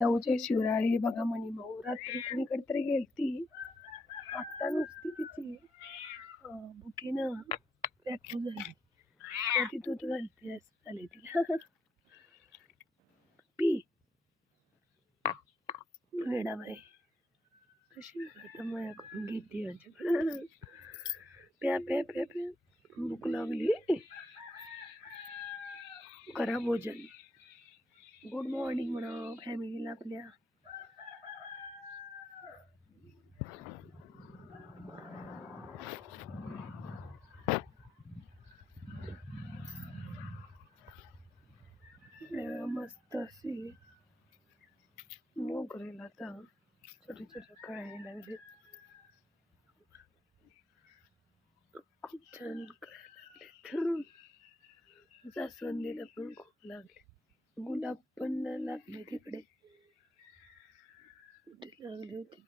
जाऊचे शिवराळी बघा म्हणे भाऊ रात्री कुणीकडे तरी गेलती. आत्ता नुसती तिची बुकेनं व्याख्या झाली ती दूध घालते असं झाले तिला. पी. वेडाबाई कशी आता माया करून घेते माझ्याकडं प्या प्या प्या प्या. भूक लागली. करा भोजन. गुड मॉर्निंग म्हणा फॅमिलीला आपल्या. मस्त अशी मोगरेला आता छोटे छोटे कळायला लागले. खूप छान कळायला लागले. जास्वंदीला पण खूप लागले. गुलाब पण लागले तिकडे. कुठे लागले होते?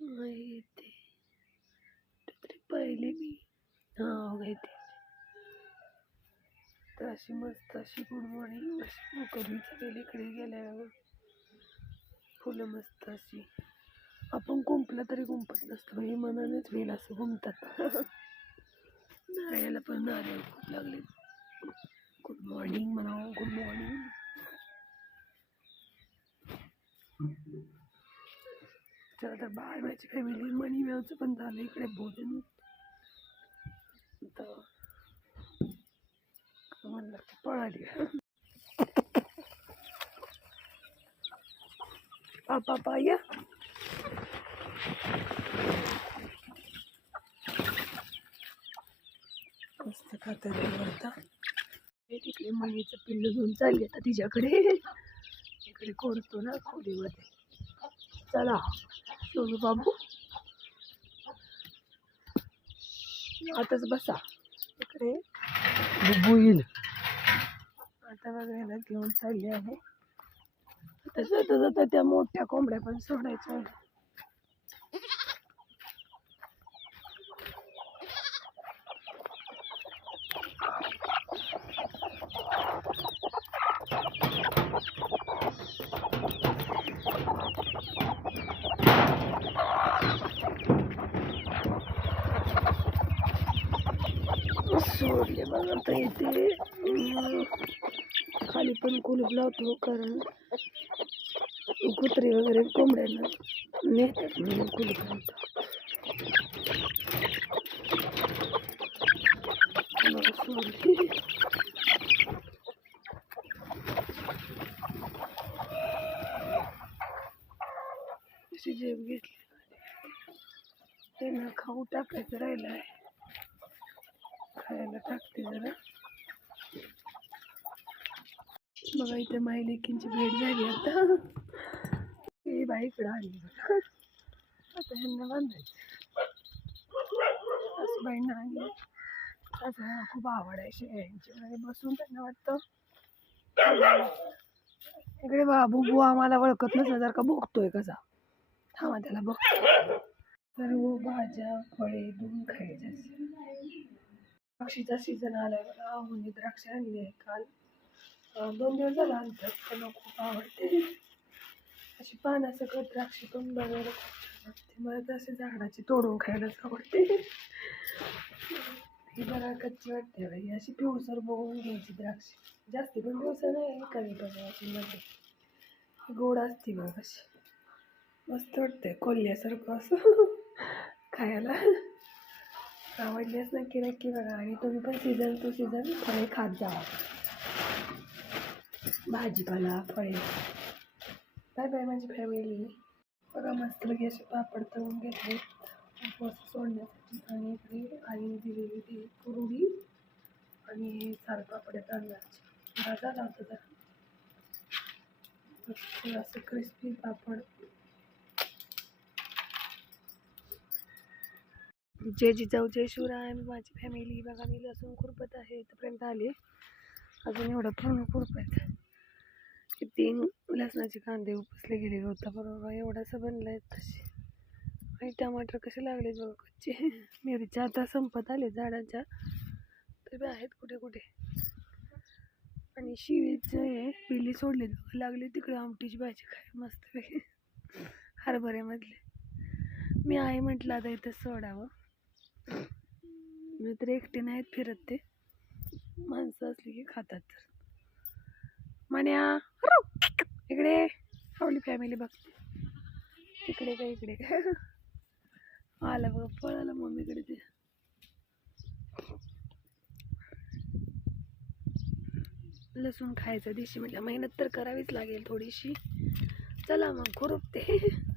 नाही ते कुठेतरी पाहिले मी. हा माहिती तर अशी मस्त अशी गुड मॉर्निंग अशी मोकरवी चालेल इकडे गेल्यावर. फुलं मस्त अशी. आपण कुंपलं तरी कुंपत नसतो. हे मनानेच वेल असं घुमतात नारळाला पण नारळ खूप लागले. गुड मॉर्निंग म्हणावं गुड मॉर्निंग चला तर बाय माझी फॅमिली मनी मिळवचं पण झालं इकडे भोजन। तर म्हणलं की पळाली पापा पाया मस्त खातं आता मुलीचं पिल्लू घेऊन चालली आता तिच्याकडे. इकडे कोरतो ना खोलीमध्ये. चला. सोनू बाबू. आताच बसा. इकडे. बुबू येईल. आता बघायला घेऊन चालली आहे. आता जाता जाता त्या मोठ्या कोंबड्या पण सोडायच्या आहेत. सोडले बघा आता येते खाली पण कुलूप लावतो कारण कुत्री वगैरे कोंबड्यांना नेतात म्हणून कुलूप लावतो. जेब घेतली. त्यांना खाऊ टाकायचं राहिलं आहे खायला टाकते जरा. बघा इथे माई लेकींची भेट झाली आता. ही बाई इकडं आली बघा. आता ह्यांना बांधायचं. असं बाईंना आली असं खूप आवड आहे शेळ्यांची. आणि बसून त्यांना वाटतं इकडे बाबू बुवा आम्हाला ओळखत नसला जर का बघतोय कसा. थांबा त्याला बघतो. सर्व भाज्या फळे दूध खायचे द्राक्षीचा सीझन आलाय मला आवडली द्राक्ष आणली आहे काल. दोन दिवस झाला आणतात त्यांना खूप आवडते. अशी पानासकट द्राक्ष पण बघायला खूप छान वाटते. मला तर असे झाडाची तोडून खायलाच आवडते. ही बरा कच्ची वाटते बाई. अशी पिवसर बघून घ्यायची द्राक्ष. जास्ती पण पिवसर नाही कमी पण अशी मध्ये. गोड असते बघ अशी. मस्त वाटते कोल्ह्यासारखं असं. खायला. आवडल्यास नक्की नक्की बघा आणि तुम्ही पण सीझन टू सीझन फळे खात जावा भाजीपाला फळे. बाय बाय माझी फॅमिली बघा मस्त लगे असे पापड तळून घेतले. उपवास सोडण्यासाठी आणि इकडे आईने दिलेली ती कुरुडी आणि सालपापड्या तांदळाची भाजा लावतो जरा. असं क्रिस्पी पापड. जय जिजाऊ जय शिवराय. मी माझी फॅमिली बघा मी लसूण खुरपत आहे इथपर्यंत आले. अजून एवढं पूर्ण खुरपत. हे तीन लसणाचे कांदे उपसले गेले होता बरोबर एवढासा बनला आहे तसे. आणि टमाटर कसे लागले बघा कच्चे? मिरच्या आता संपत आले झाडाच्या. तरी आहेत कुठे कुठे? आणि शिळीचं आहे पिल्ली सोडली लागली तिकडे आमटीची भाजी खाय मस्त हरभऱ्यामधले. मी आहे म्हटलं आता इथं सोडावं. मी तर एकटे नाहीत फिरत ते. माणसं असली की खातात तर. म्हण्या इकडे आपली फॅमिली बघते तिकडे का इकडे का आला बघा पळाला मम्मीकडे ते. लसूण खायचं दिवशी म्हटलं मेहनत तर करावीच लागेल थोडीशी. चला मग खुरपते.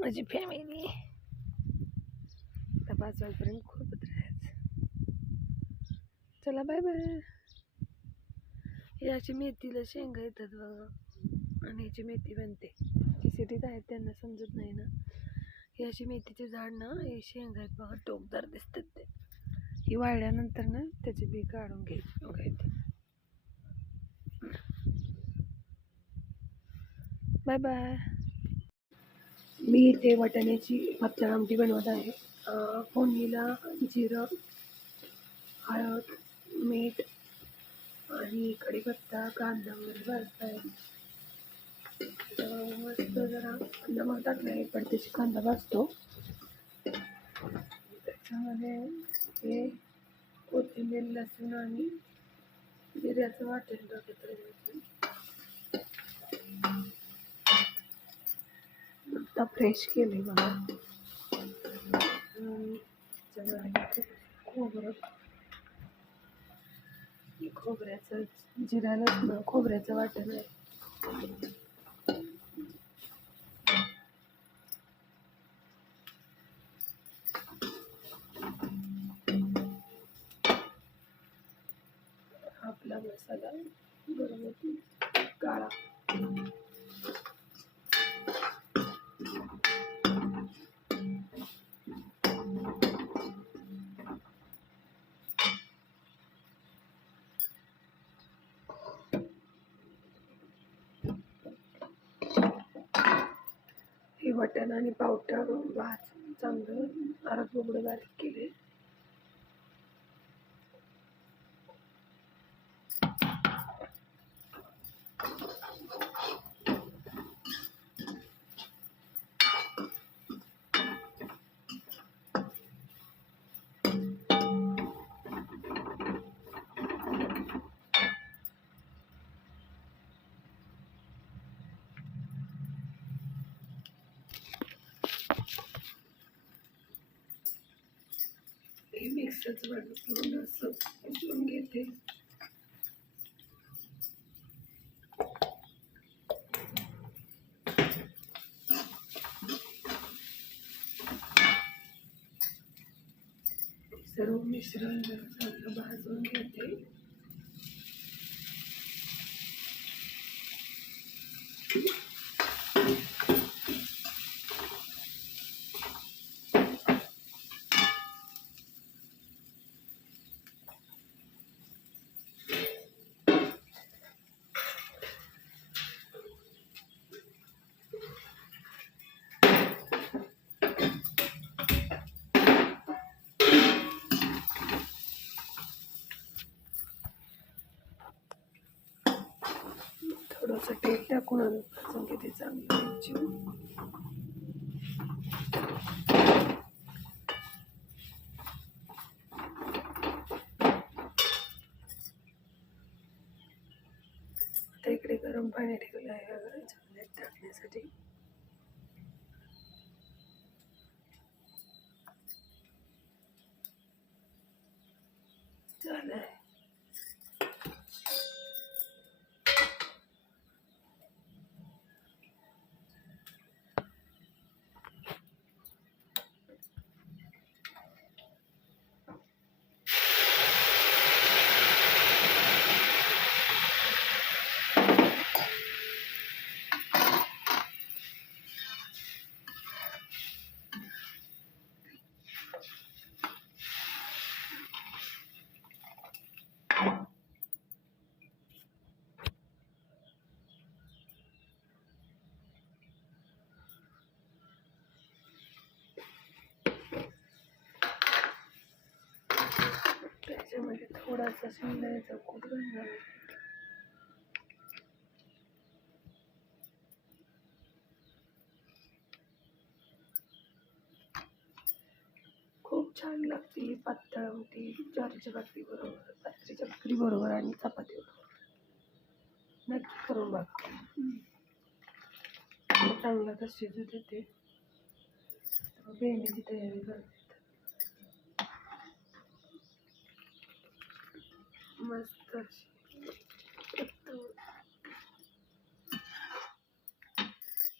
माझी फॅमिली पाच वाजेपर्यंत खूप राहायचं. चला बाय बाय याची मेथीला शेंगा येतात बघा. आणि याची मेथी बनते. जी सिटीत आहेत त्यांना समजत नाही ना. याची मेथीचे झाड ना हे शेंगा आहेत बघा टोकदार दिसतात ते. ही वाळल्यानंतर ना त्याचे बी काढून घ्यायचे बघा बाय बाय मी इथे वाटाण्याची पातळ आमटी बनवत आहे. फोडणीला जिरं हळद मीठ आणि कढीपत्ता कांदा वगैरे भाजताय तर मस्त जरा नमक टाकलं आहे पण त्याची कांदा भाजतो. त्याच्यामध्ये हे कोथिंबीर लसूण आणि जिऱ्याचं वाटेल टाकत आता फ्रेश केले बघा. खोबरं. खोबऱ्याचं जिऱ्याला खोबऱ्याचं वाटण आहे आपला मसाला गरम होती काळा हे वाटाणा आणि पावटा भात चांगलं अर्ध उघडं बारीक केले. हे मिक्सरचं पूर्ण असं उचलून घेते सर्व मिश्रण चांगलं भाजून घेते. थोडंसं तेल टाकून आणि भाजून घेते चांगलं आता इकडे गरम पाणी ठेवलं आहे बघा याच्यामध्ये टाकण्यासाठी. झालं आहे. थोडासा शेंगदाण्याचा खोबरं खूप छान लागते पातळ होती ज्वारीच्या भाकरीबरोबर बाजरीच्या भाकरीबरोबर आणि चपाती बरोबर. नक्की करून बघा. चांगला तर शिजू देते भेंडीची तयारी करते. मस्त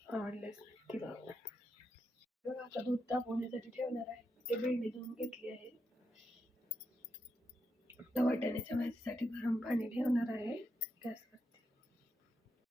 आवडलेच नक्की बघा आता दूध तापवण्यासाठी ठेवणार आहे. ते भेंडी धुवून घेतली आहे. आता वाटाण्याच्या भाजीसाठी गरम पाणी ठेवणार आहे. गॅसवर